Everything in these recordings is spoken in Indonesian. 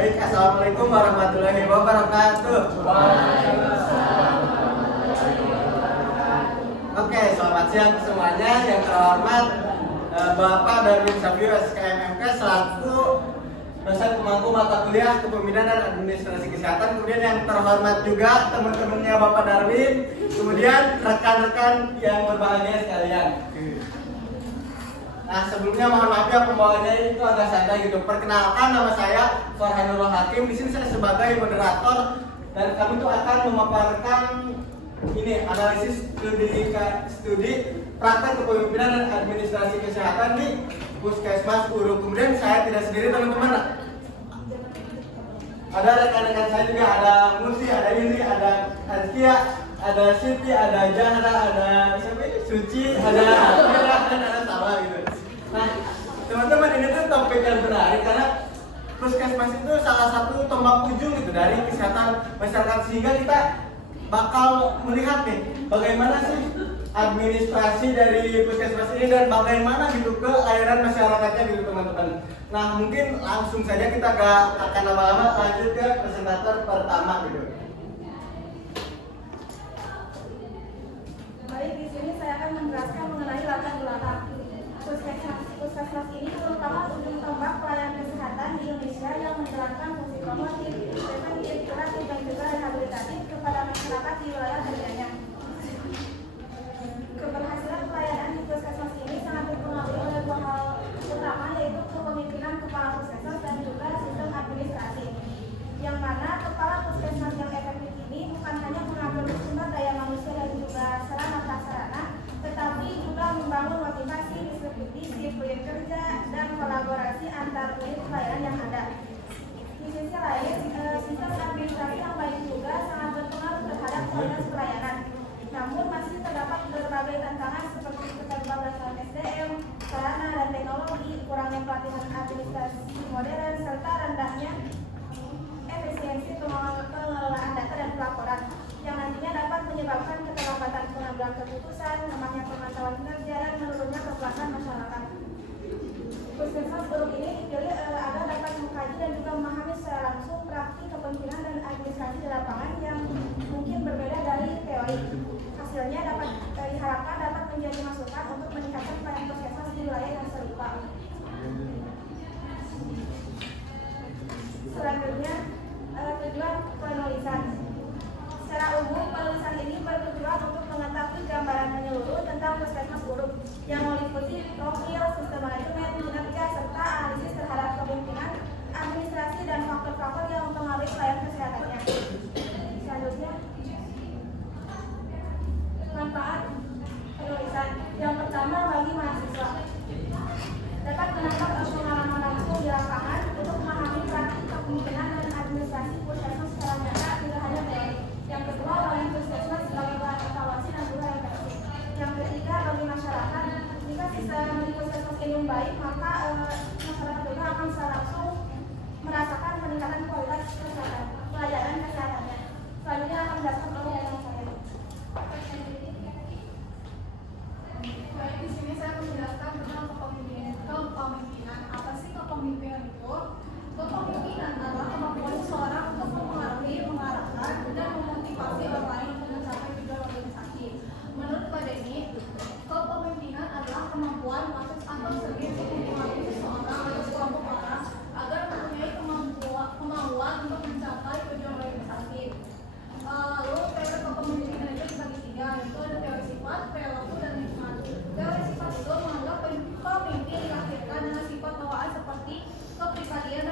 Baik, assalamualaikum warahmatullahi wabarakatuh. Oke, selamat siang semuanya. Yang terhormat Bapak Darwin Sabio SKMMK selaku dosen pemangku mata kuliah Kepemimpinan dan Administrasi Kesehatan. Kemudian yang terhormat juga teman-temannya Bapak Darwin. Kemudian rekan-rekan yang berbahagia sekalian. Nah, sebelumnya mohon maaf ya pembawaannya itu agak santai gitu. Perkenalkan, nama saya Farhanul Hakim. Di sini saya sebagai moderator dan kami tuh akan memaparkan ini analisis studi praktek kepemimpinan dan administrasi kesehatan di Puskesmas Uruk. Kemudian saya tidak sendiri teman-teman. Ada rekan-rekan saya juga, ada Musi, ada Indri, ada Azkia, ada Siti, ada Jahra, ada siapa ini? Suci, ada Mira, dan ada Salwa gitu. Nah, teman-teman, ini tuh topik yang menarik karena Puskesmas itu salah satu tombak ujung gitu dari kesehatan masyarakat, sehingga kita bakal melihat nih bagaimana sih administrasi dari Puskesmas ini dan bagaimana gitu ke layanan masyarakatnya gitu teman-teman. Nah, mungkin langsung saja kita gak akan lama-lama lanjut ke presentator pertama gitu. Baik, di sini saya akan menjelaskan mengenai latar belakang Puskesmas ini merupakan ujung tombak pelayanan kesehatan di Indonesia yang menjalankan fungsi promotif, preventif, kuratif, dan juga rehabilitatif kepada masyarakat di wilayah kerjanya. Keberhasilan pelayanan di Puskesmas ini sangat dipengaruhi oleh dua hal utama, yaitu kepemimpinan kepala Puskesmas dan juga sistem administrasi. Yang mana kepala Puskesmas yang efektif ini bukan hanya mengatur sumber daya manusia dan juga sarana prasarana, tetapi juga membangun motivasi, disiplin kerja, dan kolaborasi antar unit pelayanan yang ada. Di sisi lain, sistem administrasi yang baik juga sangat berpengaruh terhadap kualitas pelayanan. Namun masih terdapat berbagai tantangan seperti keterbatasan SDM, sarana dan teknologi, kurangnya pelatihan administrasi modern, serta rendahnya efisiensi pengelolaan data dan pelaporan yang nantinya dapat menyebabkan keterlambatan pengambilan keputusan, lemahnya pemantauan kinerja, dan menurunnya kepuasan masyarakat. Puskesmas Uruk ini dipilih agar dapat mengkaji dan juga memahami secara langsung praktik kepemimpinan dan administrasi di lapangan yang mungkin berbeda dari teori. Hasilnya dapat diharapkan dapat menjadi masukan untuk meningkatkan pelayanan puskesmas di wilayah yang serupa. Selanjutnya, tujuan penulisan. Secara umum, penulisan ini bertujuan untuk mengetahui gambaran menyeluruh tentang Puskesmas Uruk yang meliputi profil, sistem manajemen, kinerja, serta analisis terhadap kepemimpinan, administrasi, dan faktor-faktor yang mempengaruhi pelayanan kesehatannya. Selanjutnya, manfaat penulisan. Yang pertama, bagi mahasiswa dapat mendapat pengalaman langsung di lapangan untuk memahami praktik kepemimpinan dan administrasi Puskesmas secara nyata, tidak hanya teori. Yang kedua, bagi Puskesmas sebagai bahan evaluasi dan juga refleksi. Yang ketiga, bagi masyarakat, jika sistem di Puskesmas ini baik, maka masyarakat juga akan secara langsung merasakan peningkatan kualitas kesehatan, pelayanan kesehatannya. Selanjutnya akan menjelaskan oleh yang saya. Baik, di sini saya menjelaskan tentang kepemimpinan. Apa sih kepemimpinan itu? Kepemimpinan adalah kemampuan seseorang untuk mempengaruhi, mengarahkan, dan memotivasi orang lain untuk mencapai tujuan organisasi. Menurut Pak Denny, kepemimpinan adalah kemampuan atau skill mempengaruhi seseorang atau sekelompok orang agar mempunyai kemauan untuk mencapai tujuan organisasi. Lalu teori kepemimpinan itu dibagi tiga, yaitu ada teori sifat, perilaku, dan hikmat. Teori sifat itu menganggap pemimpin dilahirkan dengan sifat bawaan seperti kepribadian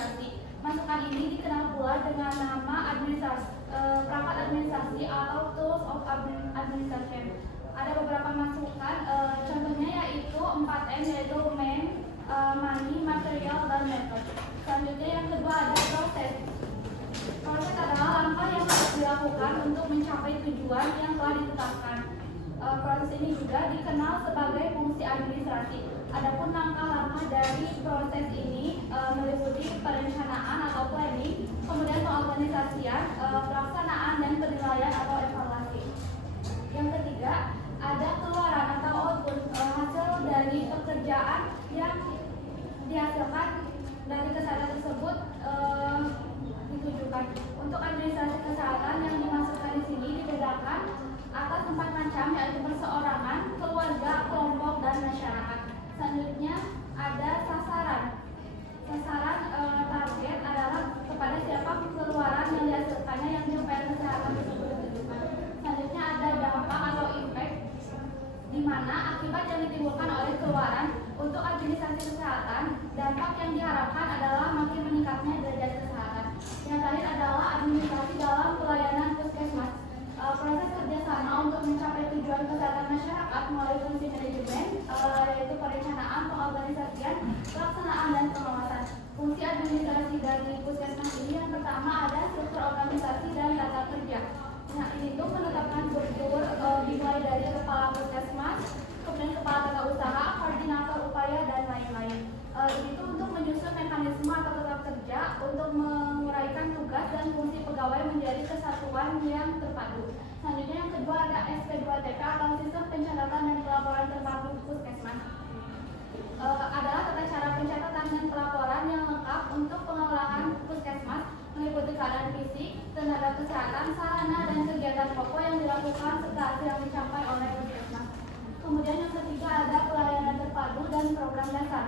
administrasi. Masukan ini dikenal pula dengan nama perangkat administrasi atau tools of administration. Ada beberapa masukan, contohnya yaitu 4M, yaitu man, money, material, dan method. Selanjutnya yang kedua ada proses. Proses adalah langkah yang harus dilakukan untuk mencapai tujuan yang telah ditetapkan. Proses ini juga dikenal sebagai fungsi administrasi. Adapun langkah-langkah dari proses ini meliputi perencanaan atau planning, kemudian pengorganisasian, pelaksanaan, dan penilaian atau evaluasi. Yang ketiga, ada keluaran atau output, hasil dari pekerjaan yang dihasilkan dari kesehatan tersebut ditujukan. Untuk administrasi kesehatan yang dimasukkan di sini dibedakan atas 4 macam, yaitu perseorangan, keluarga, kelompok, dan masyarakat. Selanjutnya ada sasaran. Sasaran target adalah kepada siapa keluaran yang dihasilkannya yang diupayakan kesehatan tersebut ditujukan. Selanjutnya ada dampak atau impact, di mana akibat yang ditimbulkan oleh keluaran. Untuk administrasi kesehatan, dampak yang diharapkan adalah makin meningkatnya derajat kesehatan. Yang terakhir adalah administrasi dalam pelayanan puskesmas. Proses kerjasama untuk mencapai tujuan kesehatan masyarakat melalui fungsi manajemen, yaitu perencanaan, pengorganisasian, pelaksanaan, dan pengawasan. Fungsi administrasi dari puskesmas ini yang pertama ada struktur organisasi dan tata kerja. Nah, ini tuh menetapkan struktur dimulai dari kepala puskesmas, kemudian kepala tata usaha, koordinator upaya, dan lain-lain. Ini tuh untuk menyusun mekanisme atau tata kerja untuk menguraikan tugas dan fungsi pegawai menjadi kesatuan yang terpadu. Selanjutnya yang kedua ada SP2TP atau sistem pencatatan dan pelaporan terpadu puskesmas. Adalah tata cara pencatatan dan pelaporan yang lengkap untuk pengelolaan puskesmas, meliputi keadaan fisik, tenaga kesehatan, sarana, dan kegiatan pokok yang dilakukan serta hasil yang dicapai oleh puskesmas. Kemudian yang ketiga ada pelayanan terpadu dan program dasar.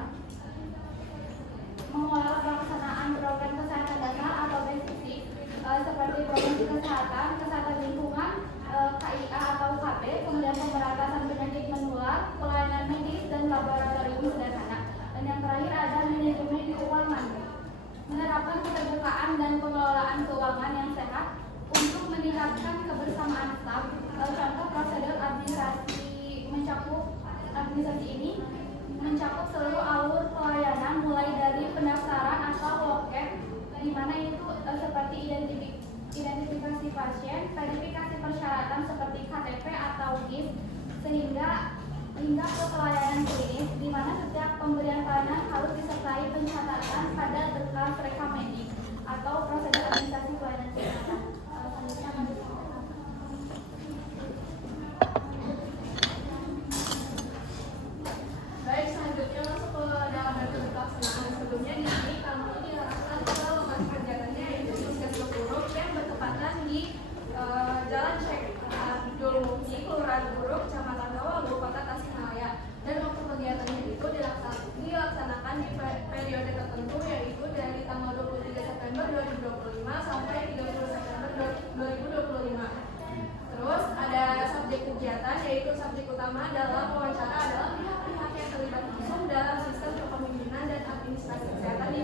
Mengelola pelaksanaan program kesehatan dasar atau basic, seperti promosi kesehatan, kesehatan lingkungan, KIA atau KB, kemudian pemberantasan penyakit menular, pelayanan medis, dan laboratorium sederhana. Dan yang terakhir ada manajemen keuangan. Menerapkan keterbukaan dan pengelolaan keuangan yang sehat untuk meningkatkan kebersamaan staf. Contoh prosedur administrasi ini mencakup seluruh alur pelayanan mulai dari pendaftaran atau loket, di mana itu seperti identifikasi pasien, verifikasi persyaratan seperti KTP atau KIS, hingga ke pelayanan klinis, di mana setiap pemberian pelayanan harus disertai pencatatan pada berkas rekam medik atau prosedur administrasi pelayanan kesehatan. Baik, selanjutnya masuk ke dalam metode pelaksanaan. Sebelumnya di sini kami diarahkan ke lokasi kegiatannya yaitu Puskesmas Guruk yang bertepatan di Jalan Syekh Abdul Mukti, Kelurahan Guruk, Kecamatan Bawah, Kabupaten Tasikmalaya. Dan waktu kegiatannya itu dilaksanakan di periode tertentu, yaitu dari tanggal 23 September 2025 sampai 30 September 2025. Terus ada subjek kegiatan, yaitu subjek utama dalam wawancara adalah pihak-pihak yang terlibat langsung dalam sistem kepemimpinan dan administrasi kesehatan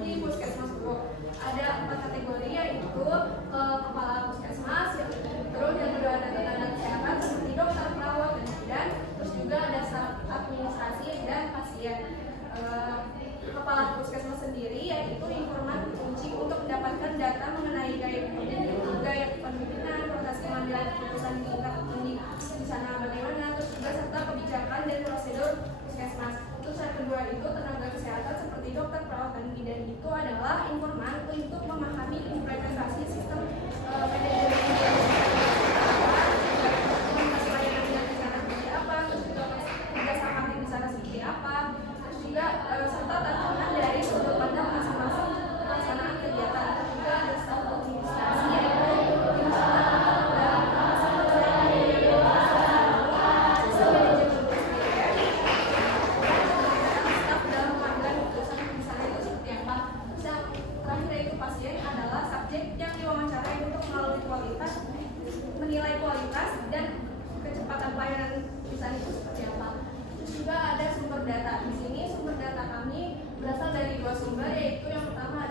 di Puskesmas Guruk. Ada 4 kategori, yaitu kepala puskesmas, terus yang kedua ada tenaga kesehatan seperti dokter, perawat, dan bidan. Terus juga ada staf administrasi dan pasien. Kepala puskesmas sendiri yaitu informan kunci untuk mendapatkan data mengenai gaya kepemimpinan, proses pengambilan keputusan di tingkat tinggi di sana bagaimana, terus juga serta kebijakan dan prosedur puskesmas. Terus yang kedua itu tenaga kesehatan seperti dokter, perawat, dan bidan itu adalah informan untuk memahami implementasi sistem manajemen serta tantangan dari sudut pandang masing-masing pelaksanaan kegiatan. Juga ada staf administrasi yaitu staf dalam pengambilan keputusan misalnya itu seperti apa. Terus yang terakhir yaitu pasien adalah subjek yang diwawancarai untuk menilai kualitas dan kecepatan pelayanan misalnya itu seperti apa. Juga ada sumber data. Di sini sumber data kami berasal dari 2 sumber, yaitu yang pertama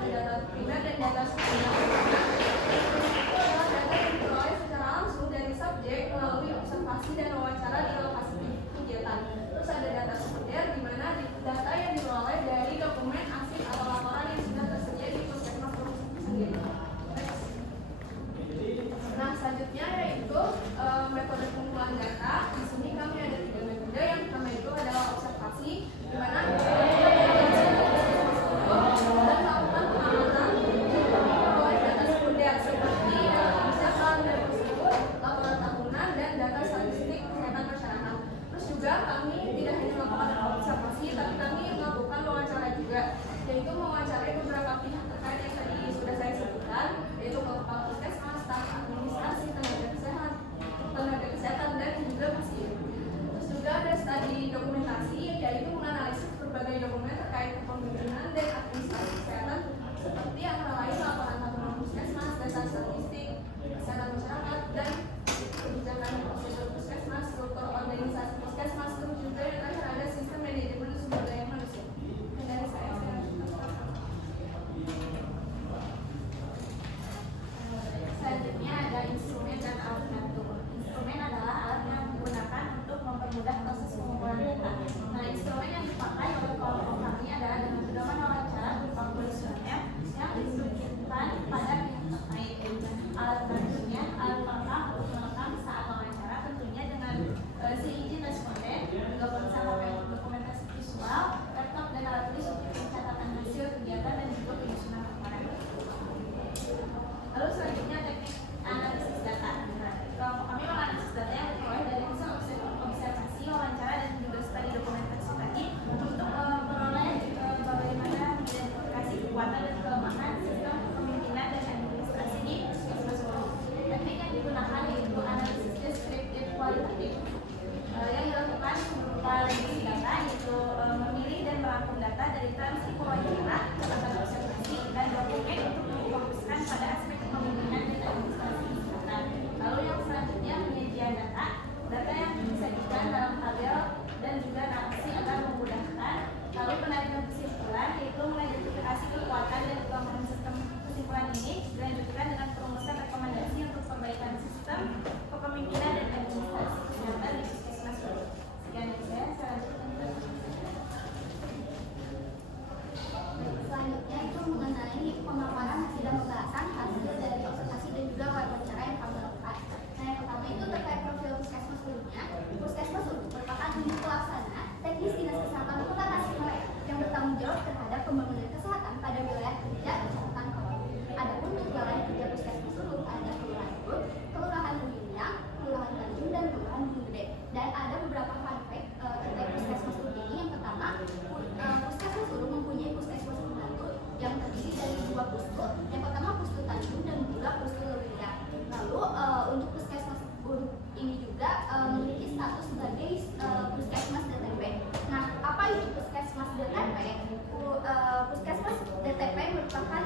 kekuatan dan kelemahan sistem kepemimpinan dan administrasi di Puskesmas Hulu. Teknik yang digunakan yaitu analisis deskriptif kualitatif yang dilakukan berupa regresi data, yaitu memilih dan merangkum data dari transkripsi data, catatan observasi, dan dokumen untuk difokuskan pada aspek kepemimpinan dan administrasi kesehatan. Lalu yang selanjutnya penyajian data, data yang disajikan dalam tabel dan juga narasi agar memudahkan. Lalu penarikan kesimpulan, yaitu mengidentifikasi kekuatan dan kelemahan sistem kesimpulan ini, dilanjutkan dengan perumusan rekomendasi untuk perbaikan sistem kepemimpinan dan administrasi kesehatan di Puskesmas Hulu. Sekian dari saya lanjutkan ke Selanjutnya itu mengenai pemaparan hasil dan pembahasan hasil dari observasi dan juga wawancara yang kami lakukan. Nah, yang pertama itu terkait profil Puskesmas Hulunya. Puskesmas Hulu merupakan unit pelaksana teknis dinas kesehatan Kota Tasikmalaya yang bertanggung jawab terhadap pembangunan kesehatan pada wilayah kerja Kecamatan Kolot. Adapun untuk wilayah kerja Puskesmas Hulu ada Kelurahan Hulu, Kelurahan Lumiang, Kelurahan Tanjung, dan Kelurahan Gunung Gede. Dan ada beberapa fun fact terkait Puskesmas Hulu ini. Yang pertama, Puskesmas Hulu mempunyai puskesmas pembantu yang terdiri dari 2 puskul. Yang pertama puskul Tanjung dan juga puskul Lumiang. Lalu untuk Puskesmas Hulu ini juga memiliki status sebagai Puskesmas DTP. Nah, apa itu Puskesmas DTP? Puskesmas DTP merupakan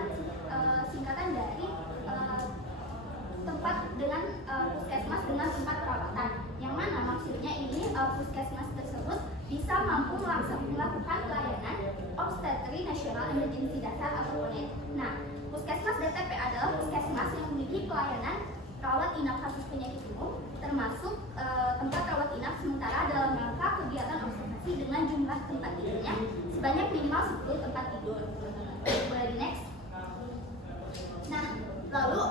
singkatan dari tempat dengan puskesmas dengan tempat perawatan, yang mana maksudnya ini puskesmas tersebut bisa mampu melakukan pelayanan obstetri nasional emergency dasar atau PONED. Nah, puskesmas DTP adalah puskesmas yang memiliki pelayanan rawat inap kasus penyakit umum, termasuk tempat rawat inap sementara dalam rangka kegiatan observasi dengan jumlah tempat tidurnya sebanyak minimal 10 tempat tidur. Boleh di next. Nah, lalu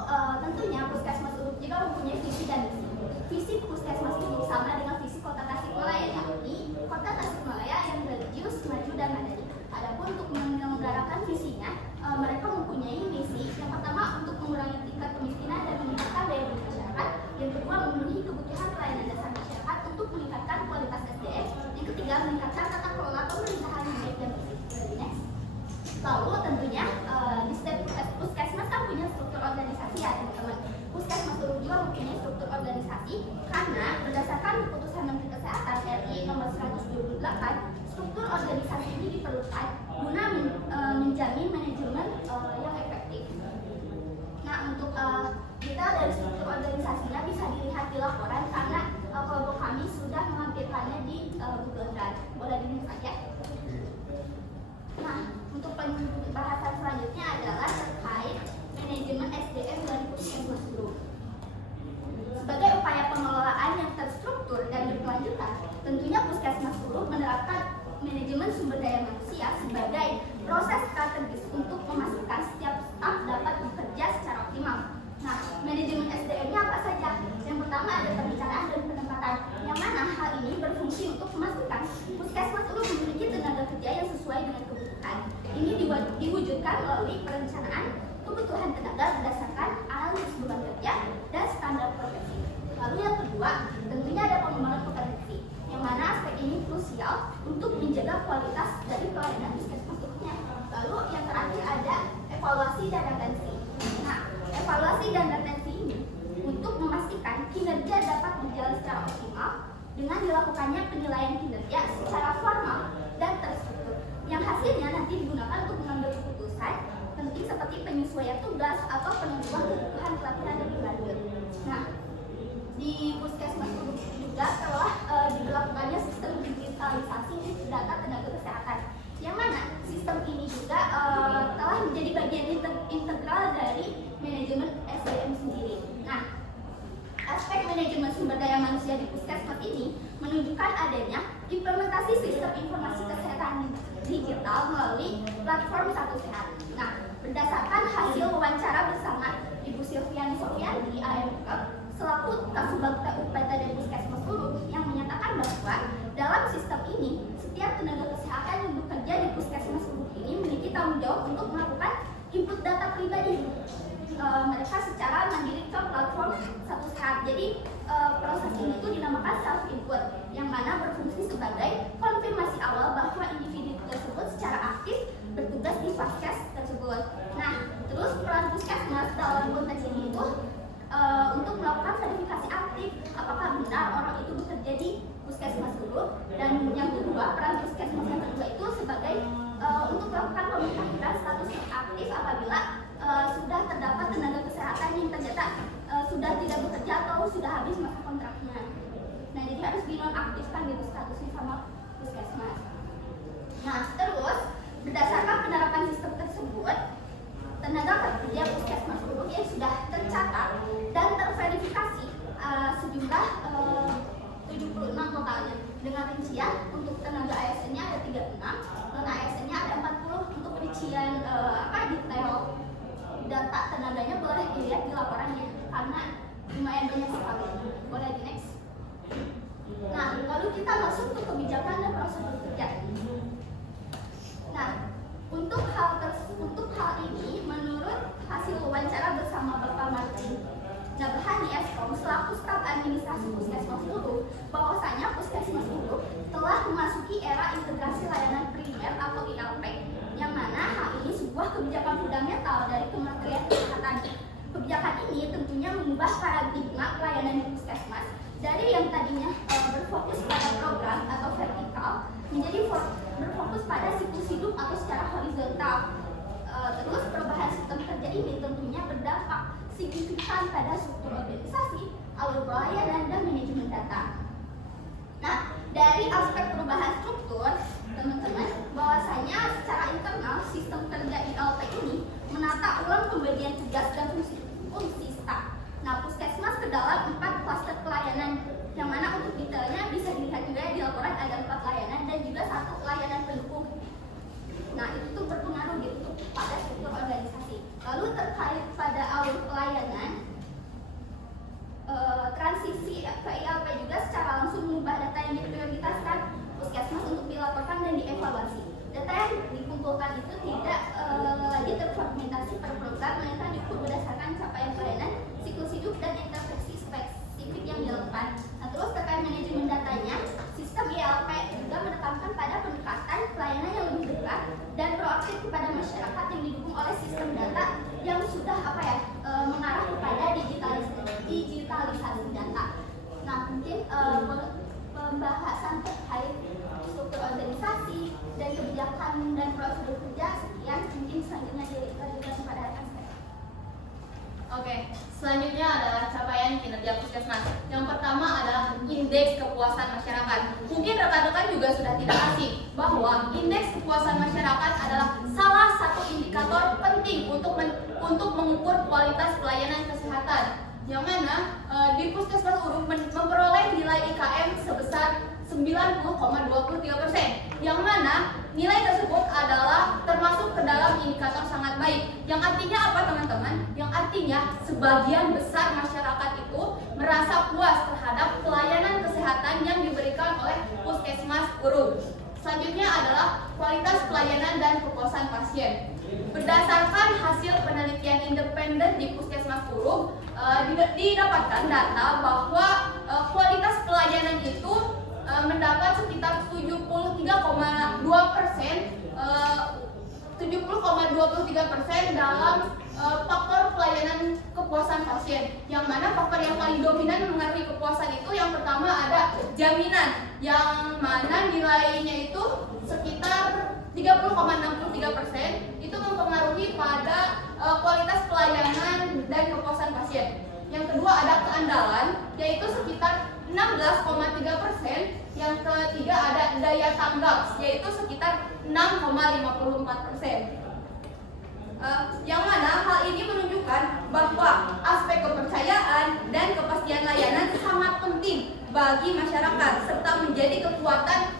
tentunya Puskesmas Hulu juga mempunyai visi dan misi. Visi Puskesmas Hulu sama dengan visi Kota Tasikmalaya, yakni Kota Tasikmalaya yang religius, maju, dan madani. Adapun untuk menyelenggarakan visinya, mereka mempunyai misi yang pertama untuk mengurangi tingkat kemiskinan dan meningkatkan daya beli masyarakat. Yang kedua, memenuhi kebutuhan pelayanan dasar masyarakat untuk meningkatkan kualitas SDM. Yang ketiga, meningkatkan tata kelola pemerintahan yang baik dan bersih. Next. Lalu tentunya di setiap puskesmas kan punya struktur organisasi ya teman-teman. Puskesmas Hulu juga mempunyai struktur organisasi karena berdasarkan keputusan Menteri Kesehatan RI nomor 128, struktur organisasi ini diperlukan guna menjamin manajemen yang efektif. Nah, untuk detail dari struktur organisasinya bisa dilihat di laporan karena kelompok kami sudah melampirkannya di Google Drive. Boleh dilihat saja. Nah, untuk pembahasan selanjutnya adalah terkait manajemen SDM dari Puskesmas Hulu. Sebagai upaya pengelolaan yang terstruktur dan berkelanjutan, tentunya Puskesmas Hulu menerapkan manajemen sumber daya manusia sebagai proses strategis untuk memastikan setiap staf dapat bekerja secara optimal. Nah, manajemen SDM-nya apa saja? Yang pertama ada perencanaan dan penempatan, yang mana hal ini berfungsi untuk memastikan Puskesmas Hulu memiliki tenaga kerja yang sesuai dengan kebutuhan. Ini diwujudkan melalui perencanaan kebutuhan tenaga berdasarkan analisis beban kerja dan standar profesi. Lalu yang kedua, tentunya ada pengembangan kompetensi, yang mana aspek ini krusial untuk menjaga kualitas dari pelayanan puskesmas Hulu-nya. Lalu yang terakhir ada evaluasi dan retensi. Nah, evaluasi dan retensi ini untuk memastikan kinerja dapat berjalan secara optimal dengan dilakukannya penilaian kinerja secara formal dan terstruktur, yang hasilnya nanti digunakan untuk mengambil keputusan penting seperti penyesuaian tugas atau penentuan kebutuhan pelatihan lebih lanjut. Nah, di Puskesmas Hulu juga telah diberlakukannya sistem digitalisasi data tenaga kesehatan, yang mana sistem ini juga telah menjadi bagian integral dari manajemen SDM sendiri. Nah, aspek manajemen sumber daya manusia di Puskesmas ini menunjukkan adanya implementasi sistem informasi kesehatan digital melalui platform Satu Sehat. Nah, berdasarkan hasil wawancara bersama Ibu Silviani Sofiani AMK selaku Kasubag PTD Puskesmas Hulu, yang menyatakan bahwa dalam sistem ini setiap tenaga kesehatan yang bekerja di Puskesmas Hulu ini memiliki tanggung jawab untuk melakukan input data pribadi mereka secara mandiri ke platform Satu Sehat. Jadi proses ini tuh dinamakan self input, yang mana berfungsi sebagai konfirmasi awal bahwa individu tersebut secara aktif bertugas di Vaskes tersebut. Guru. Dan yang kedua, peran puskesmas yang kedua itu sebagai untuk melakukan pemutahiran status aktif apabila sudah terdapat tenaga kesehatan yang ternyata sudah tidak bekerja atau sudah habis masa kontraknya. Nah, jadi harus dinonaktifkan gitu statusnya sama puskesmas. Nah, terus berdasarkan penerapan sistem tersebut, tenaga kerja puskesmas Guru yang sudah tercatat dan terverifikasi sejumlah 76 totalnya. Dengan rincian untuk tenaga ASN-nya ada 36, non ASN-nya ada 40. Untuk rincian detail data tenaganya boleh dilihat di laporannya karena lumayan banyak sekali. Boleh di next. Nah, lalu kita masuk ke kebijakan dan prosedur kerja. Nah, untuk hal ini menurut hasil wawancara bersama Bapak Martin Nabahani Eskom selaku staf administrasi Puskesmas Guru, bahwasanya Puskesmas Guru telah memasuki era integrasi layanan primer atau ILP, yang mana hal ini sebuah kebijakan fundamental dari Kementerian Kesehatan. Kebijakan ini tentunya mengubah paradigma pelayanan di puskesmas dari yang tadinya berfokus pada program atau vertikal menjadi berfokus pada siklus hidup atau secara horizontal. Terus perubahan sistem kerja ini tentunya berdampak signifikan pada struktur organisasi, alur pelayanan, dan manajemen data. Nah, dari aspek perubahan struktur, teman-teman, bahwasanya secara internal sistem kerja ILP ini menata ulang pembagian tugas dan fungsi staf. Nah, puskesmas ke dalam 4 klaster pelayanan, yang mana untuk detailnya bisa dilihat juga di laporan ada 4 layanan dan juga 1 layanan pendukung. Nah, itu tuh berpengaruh gitu pada struktur organisasi. Lalu terkait pada alur pelayanan, transisi ke ILP juga secara langsung mengubah data yang diprioritaskan puskesmas untuk dilaporkan dan dievaluasi. Data yang dikumpulkan itu tidak lagi terfragmentasi per program, melainkan diukur berdasarkan capaian pelayanan, siklus hidup, dan intervensi spesifik yang dilakukan. Nah, terus terkait manajemen datanya, sistem ILP juga menekankan pada pendekatan pelayanan yang lebih dekat dan proaktif kepada masyarakat yang didukung oleh sistem data yang sudah mengarah kepada digitalisasi data. Nah, mungkin pembahasan terkait struktur organisasi dan kebijakan dan prosedur kerja sekian. Mungkin selanjutnya dilanjutkan kepada rekan saya. Oke, selanjutnya adalah capaian kinerja puskesmas. Yang pertama adalah indeks kepuasan masyarakat. Mungkin rekan-rekan juga sudah tidak asing bahwa indeks kepuasan masyarakat adalah salah satu indikator penting untuk mengukur kualitas pelayanan kesehatan. Yang mana di Puskesmas Guru memperoleh nilai IKM sebesar 90,23%. Yang mana nilai tersebut adalah termasuk ke dalam indikator sangat baik. Yang artinya apa, teman-teman? Yang artinya sebagian besar masyarakat itu merasa puas terhadap pelayanan kesehatan yang diberikan oleh Puskesmas Guru. Selanjutnya adalah kualitas pelayanan dan kepuasan pasien. Berdasarkan hasil penelitian independen di Puskesmas Guru, didapatkan data bahwa kualitas pelayanan itu mendapat sekitar 70,23% dalam faktor pelayanan kepuasan pasien. Yang mana faktor yang paling dominan mengaruhi kepuasan itu yang pertama ada jaminan, yang mana nilainya itu sekitar 30,63%, itu mempengaruhi pada kualitas pelayanan dan kepuasan pasien. Yang kedua ada keandalan, yaitu sekitar 16,3%. Yang ketiga ada daya tanggap, yaitu sekitar 6,54%. Yang mana hal ini menunjukkan bahwa aspek kepercayaan dan kepastian layanan sangat penting bagi masyarakat serta menjadi kekuatan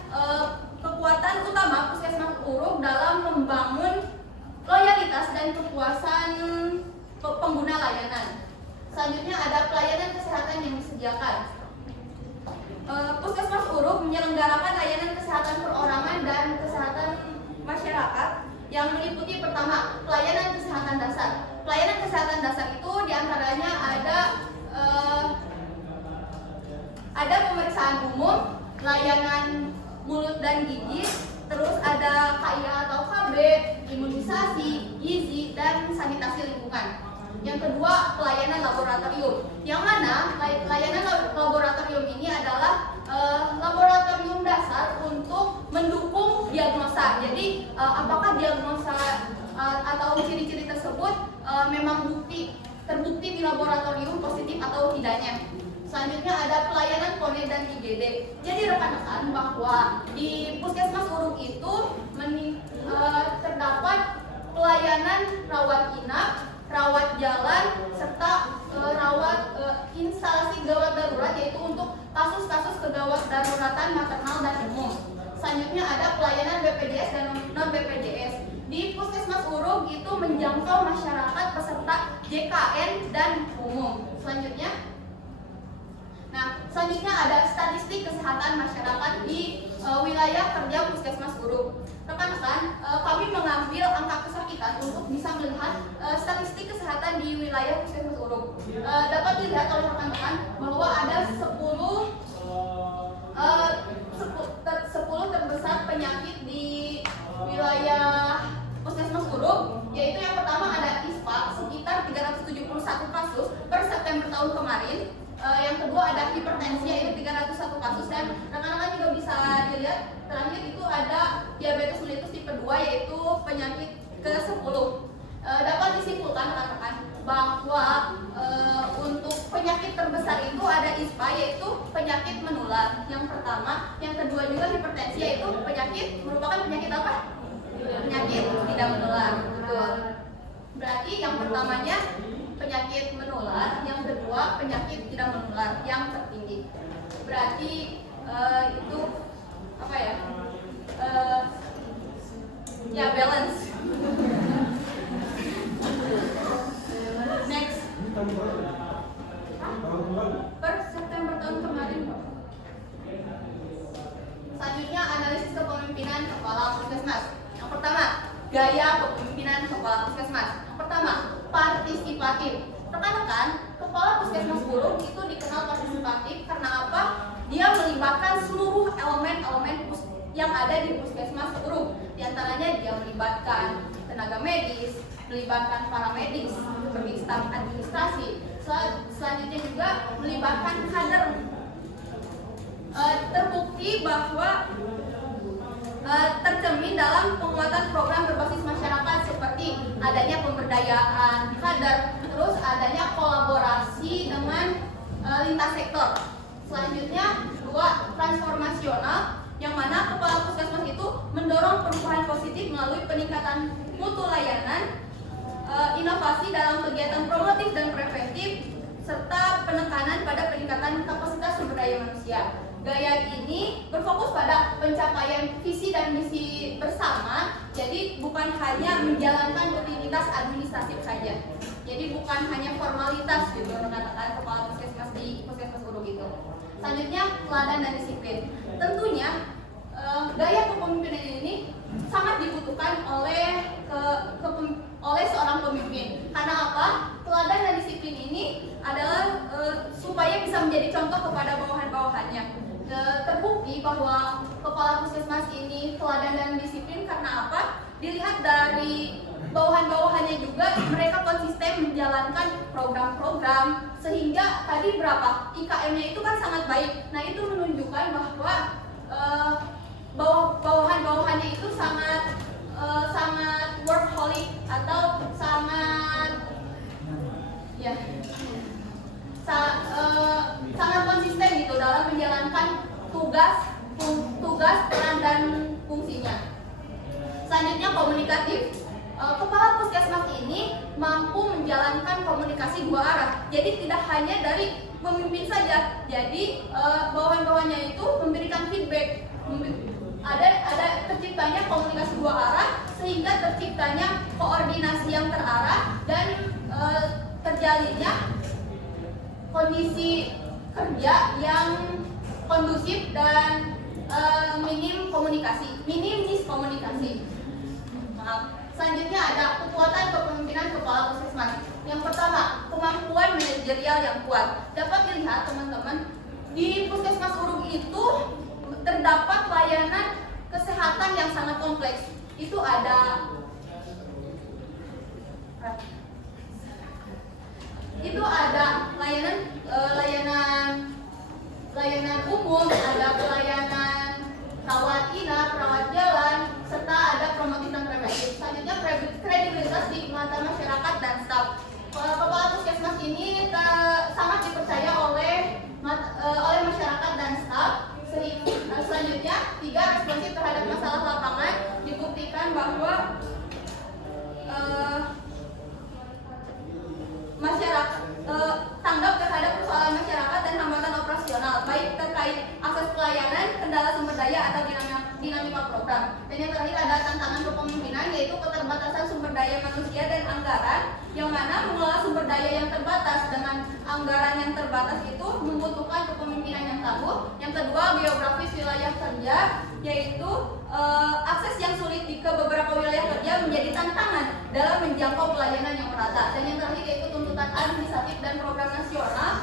utama Puskesmas Guru dalam membangun loyalitas dan kepuasan pengguna layanan. Selanjutnya ada pelayanan kesehatan yang disediakan. Puskesmas Guru menyelenggarakan layanan kesehatan perorangan dan kesehatan masyarakat yang meliputi pertama pelayanan kesehatan dasar. Pelayanan kesehatan dasar itu diantaranya ada pemeriksaan umum, layanan mulut dan gigi, terus ada KIA atau KB, imunisasi, gizi, dan sanitasi lingkungan. Yang kedua, pelayanan laboratorium, yang mana pelayanan laboratorium ini adalah laboratorium dasar untuk mendukung diagnosa. Jadi apakah diagnosa atau ciri-ciri tersebut memang terbukti di laboratorium positif atau tidaknya. Selanjutnya ada pelayanan PONE dan IGD. Jadi rekan-rekan bahwa di Puskesmas Uruk itu terdapat pelayanan rawat inap, rawat jalan, serta rawat instalasi gawat darurat, yaitu untuk kasus-kasus kegawat daruratan maternal dan umum. Selanjutnya ada pelayanan BPJS dan non-BPJS. Di Puskesmas Uruk itu menjangkau masyarakat peserta JKN dan umum. Selanjutnya ada statistik kesehatan masyarakat di wilayah kerja Puskesmas Uruk. Rekan-rekan, kami mengambil angka kesakitan untuk bisa melihat statistik kesehatan di wilayah Puskesmas Uruk. Dapat dilihat oleh rekan-rekan bahwa ada 10 terbesar penyakit di wilayah Puskesmas Uruk, yaitu yang pertama ada ISPA sekitar 371 kasus per September tahun kemarin. Yang kedua ada hipertensi yaitu 301 kasus, dan rekan-rekan juga bisa dilihat terakhir itu ada diabetes mellitus tipe 2 yaitu penyakit ke-10. Dapat disimpulkan rekan-rekan bahwa untuk penyakit terbesar itu ada ISPA yaitu penyakit menular yang pertama, yang kedua juga hipertensi yaitu merupakan penyakit apa? Penyakit tidak menular. Betul. Berarti yang pertamanya penyakit menular, yang kedua penyakit tidak menular yang tertinggi. Berarti itu apa ya? Ya balance. Next. Per September tahun kemarin. Selanjutnya analisis kepemimpinan kepala Puskesmas. Yang pertama, gaya kepemimpinan kepala Puskesmas. Yang pertama, partisipatif. Rekan-rekan, kepala Puskesmas Uruk itu dikenal partisipatif karena apa? Dia melibatkan seluruh elemen-elemen yang ada di Puskesmas Uruk. Di antaranya dia melibatkan tenaga medis, melibatkan paramedis, seperti staf administrasi. Selanjutnya juga melibatkan kader. Terbukti bahwa tercermin dalam penguatan program berbasis masyarakat seperti adanya pemberdayaan kader, terus adanya kolaborasi dengan lintas sektor. Selanjutnya, dua, transformasional, yang mana kepala Puskesmas itu mendorong perubahan positif melalui peningkatan mutu layanan, inovasi dalam kegiatan promotif dan preventif, serta penekanan pada peningkatan kapasitas sumber daya manusia. Gaya ini berfokus pada pencapaian visi dan misi bersama, jadi bukan hanya menjalankan rutinitas administratif saja. Jadi bukan hanya formalitas gitu rekan-rekan kepala Puskesmas di Puskesmas Uruk itu. Selanjutnya, teladan dan disiplin. Tentunya gaya kepemimpinan ini sangat dibutuhkan oleh seorang pemimpin. Karena apa? Teladan dan disiplin ini adalah supaya bisa menjadi contoh kepada bawahan-bawahannya. Terbukti bahwa kepala Puskesmas ini teladan dan disiplin karena apa? Dilihat dari bawahan-bawahannya juga, mereka konsisten menjalankan program-program, sehingga tadi berapa? IKM-nya itu kan sangat baik. Nah, itu menunjukkan bahwa bawahan-bawahannya itu sangat workaholic atau sangat konsisten gitu dalam menjalankan tugas, peran dan fungsinya. Selanjutnya, komunikatif. Kepala Puskesmas ini mampu menjalankan komunikasi dua arah. Jadi tidak hanya dari pemimpin saja. Jadi bawahan-bawahannya itu memberikan feedback. Ada terciptanya komunikasi dua arah sehingga terciptanya koordinasi yang terarah dan terjalinnya kondisi kerja yang kondusif dan minim miskomunikasi. Maaf. Selanjutnya ada kekuatan kepemimpinan kepala Puskesmas. Yang pertama, kemampuan manajerial yang kuat. Dapat dilihat teman-teman, di Puskesmas Uruk itu terdapat layanan kesehatan yang sangat kompleks. Itu ada layanan umum, ada mata masyarakat dan staf. Kepala puskesmas ini sangat dipercaya oleh masyarakat dan staf. Selanjutnya, 3, responsif terhadap masalah lapangan. Dibuktikan bahwa masyarakat tanggap terhadap persoalan masyarakat dan hambatan operasional, baik terkait akses pelayanan, kendala sumber daya atau dinamika program. Dan yang terakhir ada tantangan kepemimpinan, yaitu keterbatasan sumber daya manusia dan anggaran, yang mana mengelola sumber daya yang terbatas dengan anggaran yang terbatas itu membutuhkan kepemimpinan yang tangguh. Yang kedua, geografis wilayah kerja, yaitu akses yang sulit ke beberapa wilayah kerja menjadi tantangan dalam menjangkau pelayanan yang merata. Dan yang terakhir yaitu tuntutan administratif dan program nasional.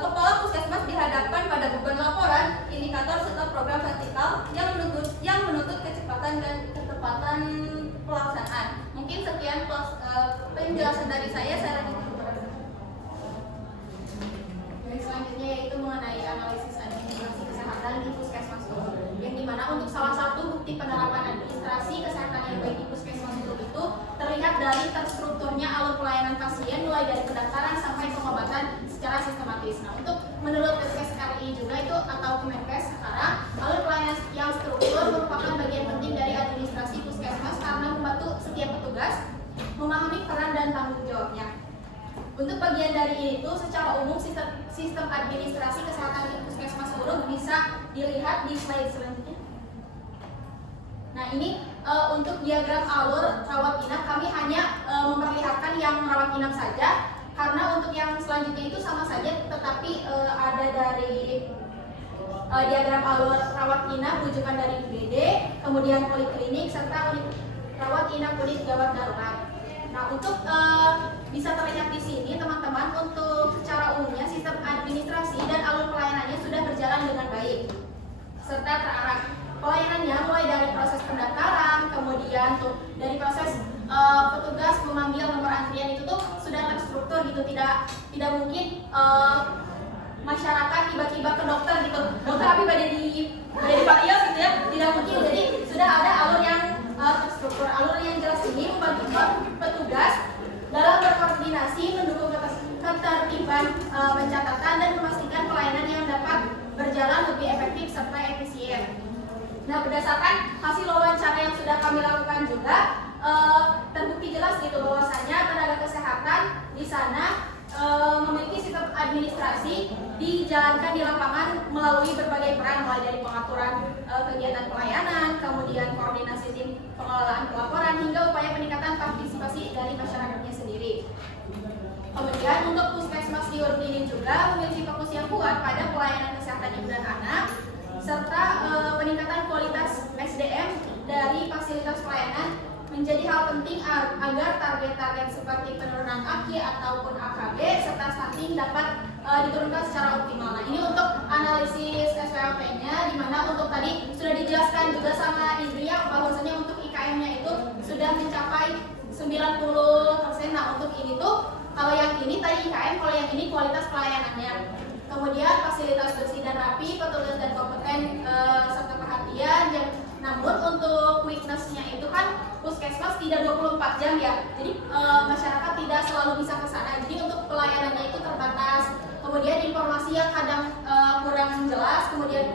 Kepala puskesmas dihadapkan pada beban laporan, indikator serta program vertikal yang menuntut kecepatan dan ketepatan pelaksanaan. Mungkin sekian penjelasan dari saya lanjutkan kepada yang selanjutnya, yaitu mengenai analisis administrasi kesehatan di puskesmas Hulu, yang dimana untuk salah satu bukti penerapan administrasi kesehatan yang baik di puskesmas Hulu itu terlihat dari terstrukturnya alur pelayanan pasien mulai dari pendaftaran sampai pengobatan secara sistematis. Nah, untuk menurut Kemenkes RI juga itu atau Kemenkes sekarang, alur pelayanan yang struktur merupakan bagian penting dari administrasi puskesmas karena membantu setiap petugas memahami peran dan tanggung jawabnya. Untuk bagian dari itu, secara umum sistem administrasi kesehatan di puskesmas Hulu bisa dilihat di slide selanjutnya. Nah, ini untuk diagram alur rawat inap kami hanya memperlihatkan yang rawat inap saja, karena untuk yang selanjutnya itu sama saja, tetapi ada dari diagram alur rawat inap rujukan dari UGD, kemudian poliklinik serta unit rawat inap unit gawat darurat. Nah, untuk bisa terlihat di sini teman-teman, untuk secara umumnya sistem administrasi dan alur pelayanannya sudah berjalan dengan baik serta terarah. Pelayanannya mulai dari proses pendaftaran, kemudian dari proses petugas memanggil nomor antrian itu tuh sudah terstruktur gitu, tidak mungkin masyarakat tiba-tiba ke dokter gitu, dokter tapi pada di Parios gitu ya, tidak mungkin. Jadi sudah ada alur yang terstruktur. Alur yang jelas ini membantu petugas dalam berkoordinasi, mendukung ketertiban pencatatan dan memastikan pelayanan yang dapat berjalan lebih efektif serta efisien. Nah, berdasarkan hasil wawancara yang sudah kami lakukan juga terbukti jelas gitu bahwasanya tenaga kesehatan di sana memiliki sistem administrasi dijalankan di lapangan melalui berbagai peran, mulai dari pengaturan kegiatan pelayanan, kemudian koordinasi tim pengelolaan pelaporan, hingga upaya peningkatan partisipasi dari masyarakatnya sendiri. Kemudian untuk puskesmas di Urut ini juga memiliki fokus yang kuat pada pelayanan kesehatan ibu dan anak, serta peningkatan kualitas SDM dari fasilitas pelayanan menjadi hal penting agar target-target seperti penurunan AKI ataupun AKB serta stunting dapat diturunkan secara optimal. Nah, ini untuk analisis SWLP-nya, di mana untuk tadi sudah dijelaskan juga sama Indria bahwasanya untuk IKM-nya itu sudah mencapai 90%. Nah, untuk ini tuh kalau yang ini tadi IKM, kalau yang ini kualitas pelayanannya. Kemudian fasilitas bersih dan rapi, petugas dan kompeten serta perhatian. Namun untuk weakness-nya itu kan puskesmas tidak 24 jam ya. Jadi masyarakat tidak selalu bisa ke sana. Jadi untuk pelayanannya itu terbatas. Kemudian informasi yang kadang kurang jelas. Kemudian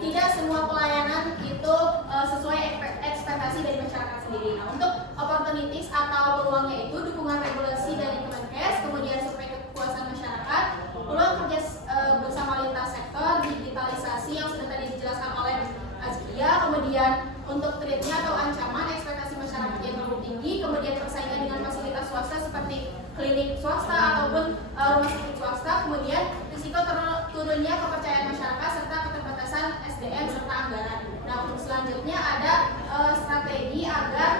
tidak semua pelayanan itu sesuai ekspektasi dari masyarakat sendiri. Nah, untuk opportunities atau peluangnya itu dukungan regulasi dari Kemenkes, kemudian survei kepuasan masyarakat, peluang kerja bersama lintas sektor, digitalisasi yang sudah tadi dijelaskan oleh Azkia, kemudian untuk threat-nya atau ancaman ekspektasi masyarakat yang terlalu tinggi, kemudian persaingan dengan fasilitas swasta seperti klinik swasta ataupun rumah sakit swasta, kemudian risiko turunnya kepercayaan masyarakat serta keterbatasan SDM serta anggaran. Nah, untuk selanjutnya ada strategi agar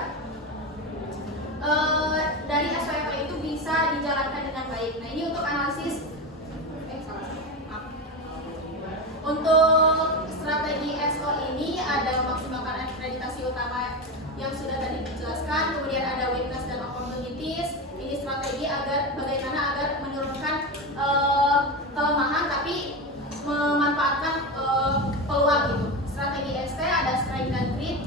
dari SWP itu bisa dijalankan dengan baik. Nah, ini untuk analisis untuk strategi SO ini ada memaksimalkan akreditasi utama yang sudah tadi dijelaskan, kemudian ada weakness dan opportunities. Ini strategi agar bagaimana agar menurunkan kelemahan tapi memanfaatkan peluang gitu. Strategi ST ada strength dan grit,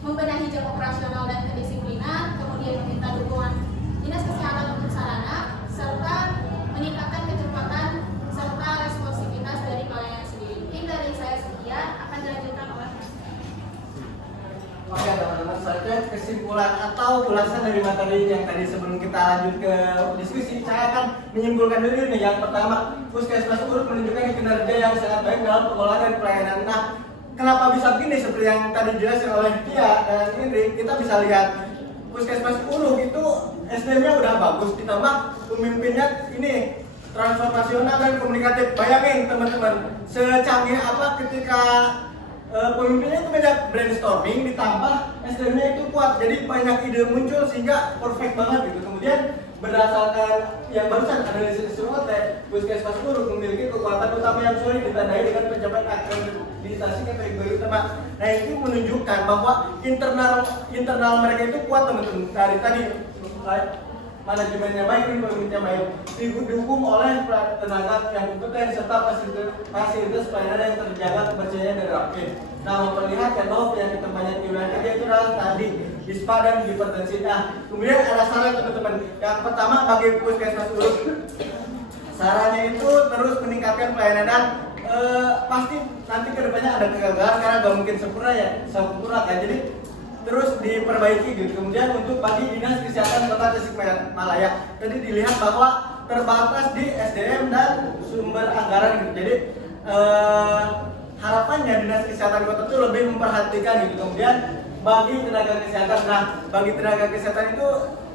membenahi jam operasional dan kedisiplinan, kemudian meminta dukungan Dinas Kesehatan untuk sarana, serta meningkatkan kecepatan serta responsivitas dari pelayanan sendiri. Mungkin dari saya sekian, akan dilanjutkan oleh Oke teman-teman, selanjutnya kesimpulan atau ulasan dari materi yang tadi sebelum kita lanjut ke diskusi, saya akan menyimpulkan dulu nih. Yang pertama, Puskesmas Uruk menunjukkan kinerja yang sangat baik dalam pengelolaan dan pelayanan. Nah, kenapa bisa begini? Seperti yang tadi dijelaskan oleh Tia dan Indri, kita bisa lihat Puskesmas Uruk itu SDM-nya udah bagus, ditambah pemimpinnya ini transformasional dan komunikatif. Bayangin teman-teman, secanggih apa ketika pemimpinnya itu banyak brainstorming, ditambah SDM-nya itu kuat, jadi banyak ide muncul sehingga perfect banget gitu. Kemudian berdasarkan yang barusan analisis SWOT, Puskesmas Uruk memiliki kekuatan utama yang solid ditandai dengan pencapaian akreditasi kategori utama. Nah, itu menunjukkan bahwa internal mereka itu kuat teman-teman. Dari tadi manajemennya baik, pemimpinnya baik, didukung oleh tenaga yang kompeten serta fasilitas pelayanan yang terjaga, kepercayaan dan rapi. Nah, memperlihatkan bahwa penyakit terbanyak di wilayah kerja itu adalah tadi ISPA dan hipertensi. Nah, kemudian ada saran teman-teman. Yang pertama bagi Puskesmas Uruk, sarannya itu terus meningkatkan pelayanan dan pasti nanti kedepannya ada kegagalan karena gak mungkin sempurna kan. Jadi terus diperbaiki gitu. Kemudian untuk bagi Dinas Kesehatan Kota Tasikmalaya, tadi dilihat bahwa terbatas di SDM dan sumber anggaran gitu. Jadi harapannya Dinas Kesehatan Kota itu lebih memperhatikan gitu. Kemudian bagi tenaga kesehatan, nah bagi tenaga kesehatan itu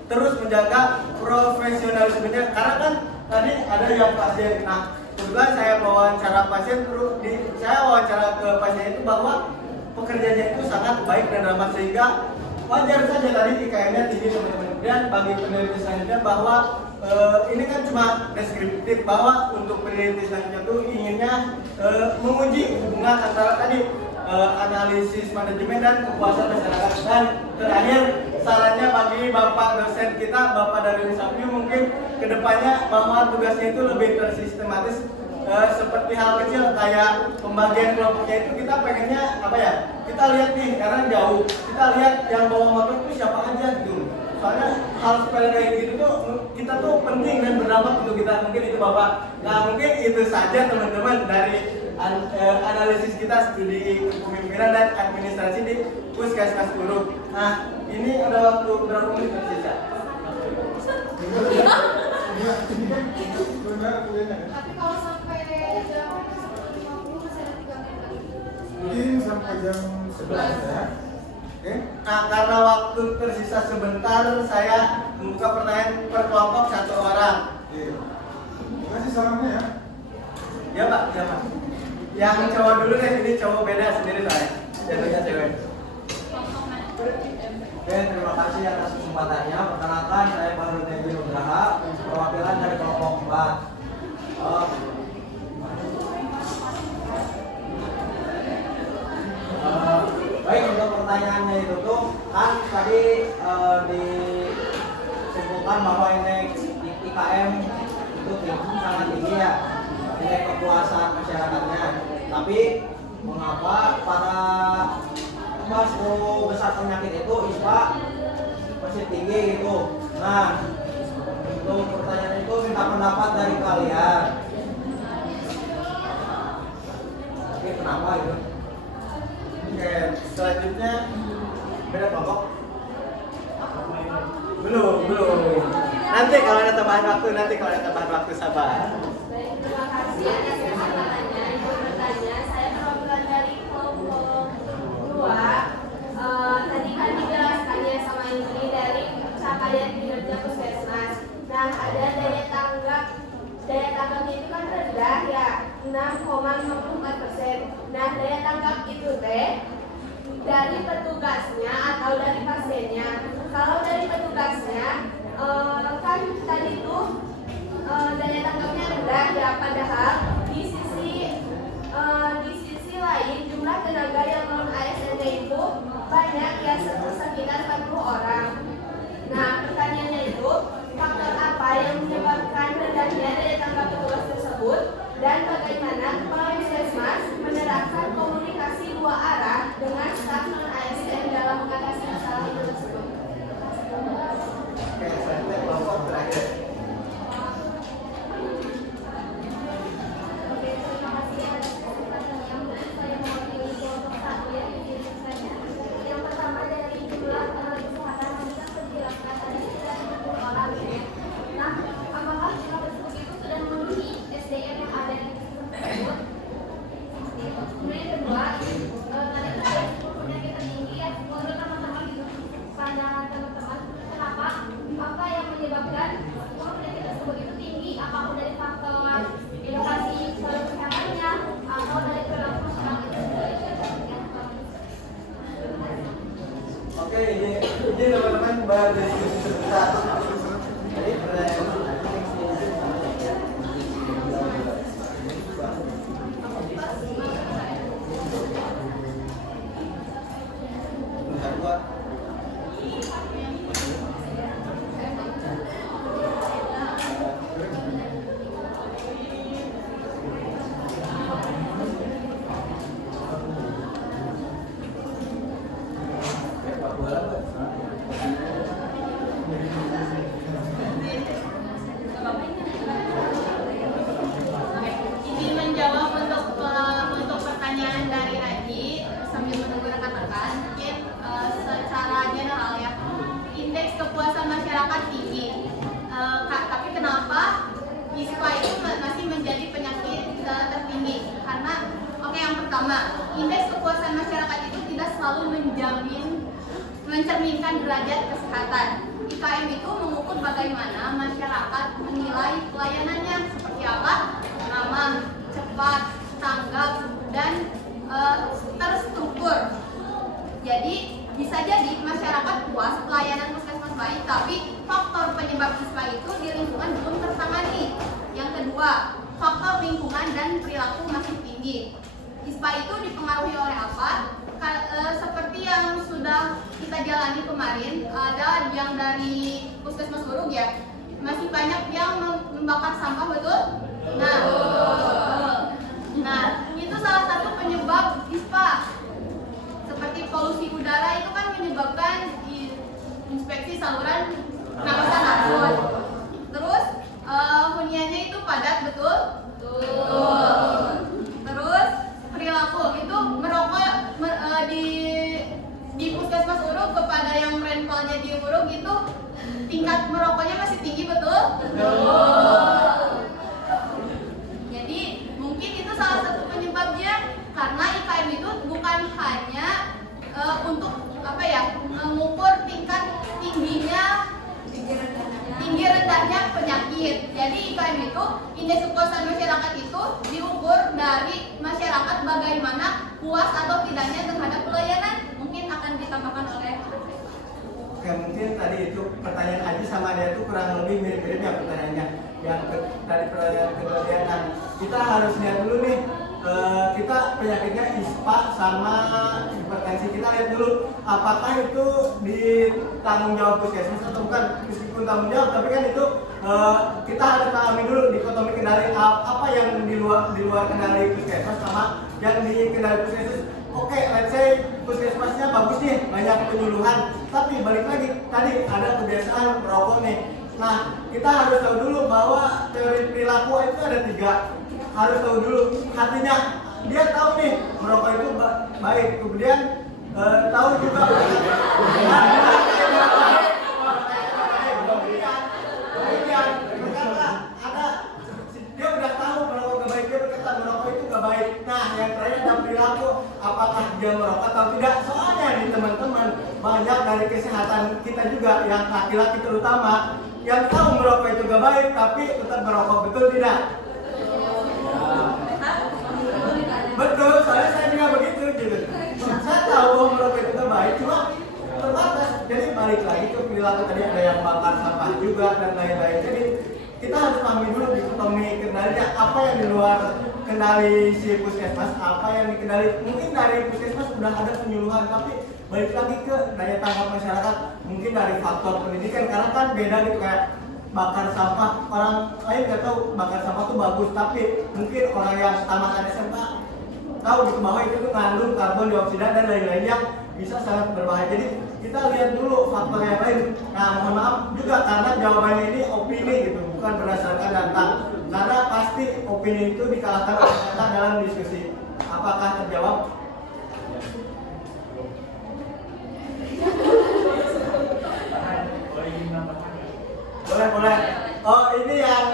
terus menjaga profesionalismenya karena kan tadi ada yang pasien. Nah, kebetulan saya wawancara pasien, saya wawancara ke pasien itu bahwa pekerjaannya itu sangat baik dan ramah sehingga wajar saja tadi IKM-nya tinggi teman-teman. Kemudian bagi peneliti selanjutnya bahwa ini kan cuma deskriptif, bahwa untuk peneliti selanjutnya itu inginnya menguji hubungan antara tadi analisis manajemen dan kepuasan masyarakat. Dan terakhir sarannya bagi Bapak dosen kita, Bapak Darwin Sapyu, mungkin kedepannya bahwa tugasnya itu lebih tersistematis. Seperti hal kecil kayak pembagian kelompoknya itu kita pengennya apa ya, kita lihat nih karena jauh, kita lihat yang bawa motor itu siapa aja gitu. Soalnya hal sepele kayak gitu tuh kita tuh penting dan berdampak untuk kita. Mungkin itu Bapak. Nah, mungkin itu saja teman-teman dari analisis kita studi kepemimpinan dan administrasi di Puskesmas Uruk. Nah, ini ada waktu berapa menit tersisa? Tapi kalau sampai jam 11.50 masih ada 3 menit lagi. Mungkin sampai jam 11 ya. Oke. Nah, karena waktu tersisa sebentar, saya membuka pertanyaan per kelompok 1 orang. Oke. Terima kasih salamnya ya. Ya Pak, ya Pak. Yang cowok dulu deh, ini cowok beda sendiri saya. Jadinya cewek. Oke, terima kasih atas kesempatannya. Perkenalkan, saya Bahrul Nebi Nugraha, perwakilan dari kelompok 4. Baik, untuk pertanyaannya itu tuh kan tadi disimpulkan bahwa indeks IKM itu sangat tinggi ya, indeks kepuasan masyarakatnya. Tapi mengapa para sepuluh besar penyakit itu ISPA masih tinggi gitu? Nah, untuk pertanyaan itu minta pendapat dari kalian. Oke, kenapa gitu? Oke, selanjutnya beda kelompok? Belum. Nanti kalau ada tambahan waktu, sabar. Baik, terima kasih atas kesempatannya. Ibu bertanya, saya perwakilan dari kelompok 2. Tadi kan dijelaskan ya sama Indri dari capaian kinerja Puskesmas. Nah, ada daya tanggapnya itu kan rendah ya, 6,54%. Nah, daya tanggap itu teh dari petugasnya atau dari pasiennya. Kalau dari petugasnya, kan tadi tuh daya tanggapnya rendah ya, padahal di sisi lain jumlah tenaga yang non ASN-nya itu banyak ya, sekitar 40 orang. Nah, pertanyaannya itu faktor apa yang menyebabkan rendahnya daya tanggap petugas tersebut dan bagaimana Kepala Puskesmas menerapkan komunikasi 2 arah dengan staf non ASN dalam mengatasi Oke, ini teman-teman berdiskusi sebentar. Jadi Ini menjawab untuk pertanyaan dari Haji sambil menunggu rekan-rekan. Mungkin secara general ya, indeks kepuasan masyarakat tinggi. Tapi kenapa ISPA itu masih menjadi penyakit tertinggi? Karena yang pertama, indeks kepuasan masyarakat itu tidak selalu mencerminkan derajat kesehatan. IKM itu mengukur bagaimana masyarakat menilai pelayanannya seperti apa, aman, cepat, tanggap, dan terstruktur. Jadi bisa jadi masyarakat puas pelayanan puskesmas baik, tapi faktor penyebab ISPA itu di lingkungan belum tertangani. Yang kedua, faktor lingkungan dan perilaku masih tinggi. ISPA itu dipengaruhi oleh apa? Seperti yang sudah kita jalani kemarin, ada yang dari Puskesmas Urug ya, masih banyak yang membakar sampah, betul? Nah, itu salah satu penyebab ISPA. Seperti polusi udara itu kan menyebabkan inspeksi saluran pernapasan akut. Terus huniannya itu padat, betul? Betul. Terus perilaku itu merokok di Puskesmas Urug kepada yang rentalnya di Urug itu tingkat merokoknya masih tinggi, betul? Betul. Jadi mungkin itu salah satu penyebabnya, karena IKM itu bukan hanya untuk mengukur tingkat tinggi rendahnya penyakit. Jadi IKM itu, indeks kepuasan masyarakat itu diukur dari masyarakat bagaimana puas atau tidaknya terhadap pelayanan. Mungkin akan ditambahkan oleh Oke, mungkin tadi itu pertanyaan Aji sama dia itu kurang lebih mirip-mirip ya pertanyaannya. Dari pertanyaan kedua dia, nah kita harus lihat dulu nih, kita penyakitnya ISPA sama hipertensi. Kita lihat dulu apakah itu ditanggung jawab puskesmas atau bukan. Meskipun tanggung jawab, tapi kan itu kita harus pahami dulu dikotomi kendali apa yang di luar kendali puskesmas sama yang di kendali puskesmas. Oke, let's say puskesmasnya bagus nih, banyak penyuluhan, tapi balik lagi tadi ada kebiasaan merokok nih. Nah, kita harus tahu dulu bahwa teori perilaku itu ada 3. Harus tahu dulu, artinya dia tahu nih merokok itu baik, kemudian tahu juga dia udah tahu merokok gak baik, dia berkata merokok itu gak baik. Nah, yang terakhir ada perilaku, apakah dia merokok atau tidak. Soalnya nih teman-teman, banyak dari kesehatan kita juga yang laki-laki terutama yang tahu merokok itu gak baik tapi tetap merokok, betul tidak? Betul, soalnya saya juga begitu gitu. Saya tahu bahwa merokok itu gak baik, cuma terbatas. Jadi balik lagi ke perilaku, tadi ada yang bakar sampah juga dan lain-lain. Jadi kita harus pahami dulu dikotomi kendalinya, apa yang di luar kendali si puskesmas, apa yang dikendali. Mungkin dari puskesmas sudah ada penyuluhan, tapi balik lagi ke daya tanggap masyarakat, mungkin dari faktor pendidikan, karena kan beda gitu, kayak bakar sampah, orang lain nggak tahu bakar sampah tuh bagus, tapi mungkin orang yang tamatan SMA tahu gitu bahwa itu tuh mengandung karbon dioksida dan lain-lain yang bisa sangat berbahaya. Jadi kita lihat dulu faktor yang lain. Nah, mohon maaf juga karena jawabannya ini opini gitu, bukan berdasarkan data. Karena pasti opini itu dikalahkan oleh data dalam diskusi. Apakah terjawab? Boleh. Oh, ini yang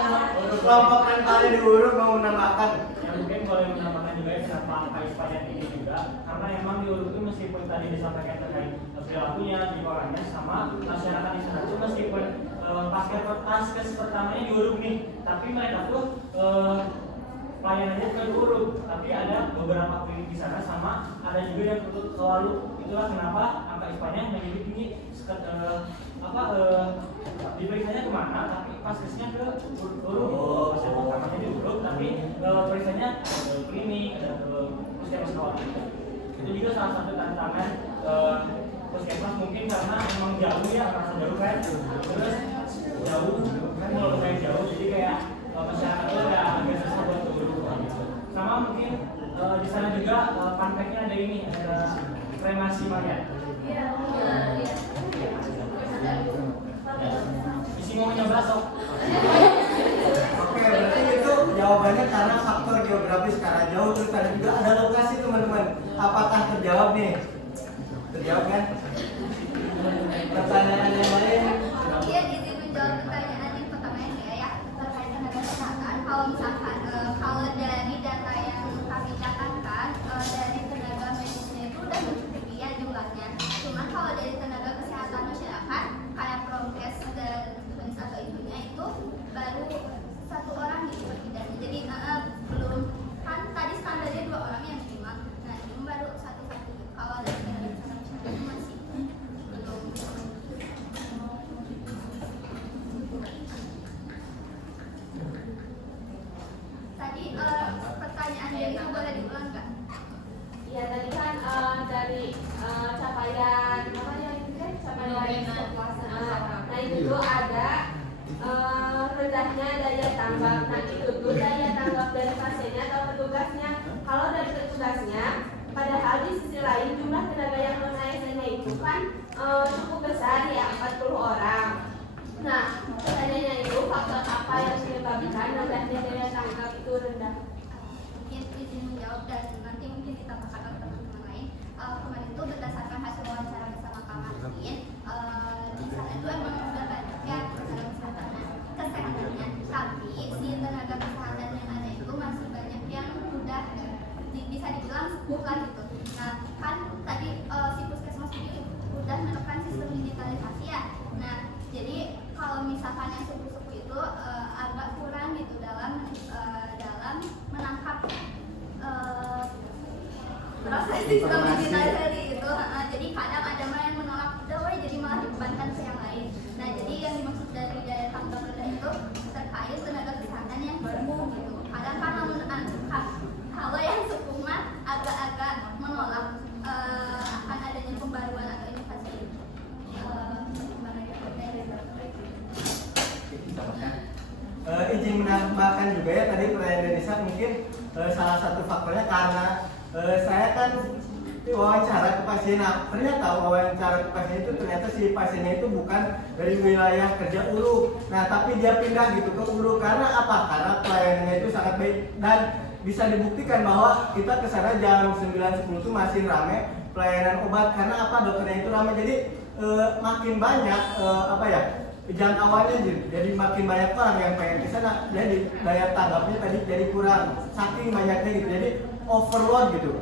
kelompok rentalnya di Urug mau menambahkan. Ya mungkin boleh menambahkan juga ya, kenapa angka ISPA yang tinggi juga, karena emang di Urug itu meskipun tadi disampaikan terkait perilakunya di orangnya sama masyarakat di sana tuh meskipun paskes pertamanya di Urug nih, tapi mereka tuh pelayanannya bukan diurut, tapi ada beberapa klinik di sana sama ada juga yang tutup selalu. Itulah kenapa angka ISPA-nya menjadi tinggi. Diperiksanya kemana, tapi paskesnya ke urut. Pasien pertamanya di urut, tapi periksanya ke klinik, ke puskesmas sekolah. Itu juga salah satu tantangan puskesmas mungkin karena memang jauh ya, merasa jauh kan. Terus jauh kan kalau kayak jauh, jadi kayak masyarakat itu agak susah buat urut. Sama mungkin di sana juga panpeknya ada ini, ada kremasi mayat. Iya. Isi mau nyoba sok. Oke, berarti itu jawabannya karena faktor geografis karena jauh, terus tadi juga ada lokasi teman-teman. Apakah terjawab nih? Terjawab kan? Pertanyaan yang lain? Kemudian izin menjawab pertanyaan yang pertama ya, terkait tenaga kesehatan. Kalau misalkan kalau dari data yang kami catatkan dari tenaga medisnya itu udah mencukupi ya jumlahnya. Cuman kalau dari tenaga kesehatan masyarakat kayak prokes dan atau ibunya itu baru 1 orang gitu perbidannya. Jadi belum, kan tadi standarnya 2 orang yang minimal. Nah ini baru 1 gitu. Kalau dari tenaga kesehatan masyarakat itu masih belum. Tadi pertanyaan dari itu boleh diulang nggak? Iya tadi kan dari capaian apa ya itu kan capaian kepuasan. Nah itu tuh ada rendahnya daya tanggap. Nah itu tuh daya tanggap dari pasiennya atau petugasnya. Kalau dari petugasnya, padahal di sisi lain jumlah tenaga yang non-ASN-nya itu kan cukup besar ya 40 orang. Nah pertanyaannya itu faktor apa yang menyebabkan rendahnya daya tanggap itu rendah? Mungkin izin menjawab dan nanti mungkin ditambahkan oleh teman-teman lain. Kemarin itu berdasarkan hasil wawancara bersama Kak Martin, di sana itu emang sudah banyak ya tenaga kesehatannya, tapi si tenaga kesehatan yang ada itu masih banyak yang sudah bisa dibilang bukan gitu. Nah kan tadi si puskesmas ini udah menekan sistem digitalisasi ya. Nah jadi kalau misalkan yang sepuh-sepuh itu agak kurang gitu dalam menangkap proses sistem digitalisasi itu. Jadi kadang ada yang menolak udah jadi malah dibebankan ke yang lain. Nah jadi yang dimaksud dari daya tanggap rendah itu terkait tenaga kesehatan yang baru gitu. Kadang kan kalau yang sepuh mah agak-agak menolak akan adanya pembaruan atau inovasi. Izin menambahkan juga ya tadi pertanyaan Denisa mungkin salah satu faktornya karena saya kan wawancara ke pasien. Nah, ternyata wawancara ke pasien itu ternyata si pasiennya itu bukan dari wilayah kerja Ulu. Nah, tapi dia pindah gitu ke Ulu karena apa? Karena pelayanannya itu sangat baik dan bisa dibuktikan bahwa kita ke sana jam 9.10 itu masih ramai pelayanan obat karena apa? Dokternya itu ramai. Jadi makin banyak jangkauannya jadi makin banyak orang yang pengen ke sana. Jadi daya tanggapnya tadi jadi kurang saking banyaknya gitu. Jadi overload gitu.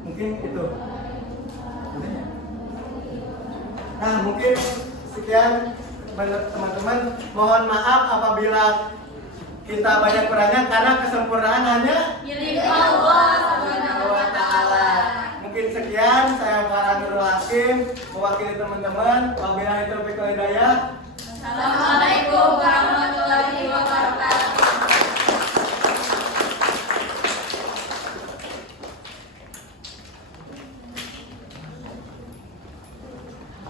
Mungkin itu. Nah, mungkin sekian teman-teman. Mohon maaf apabila kita banyak kurangnya karena kesempurnaan hanya Milik Allah Subhanahu wa ta'ala. Mungkin sekian, saya Farah Nurul Hakim mewakili teman-teman. Wabillahi taufiq wal hidayah. Salam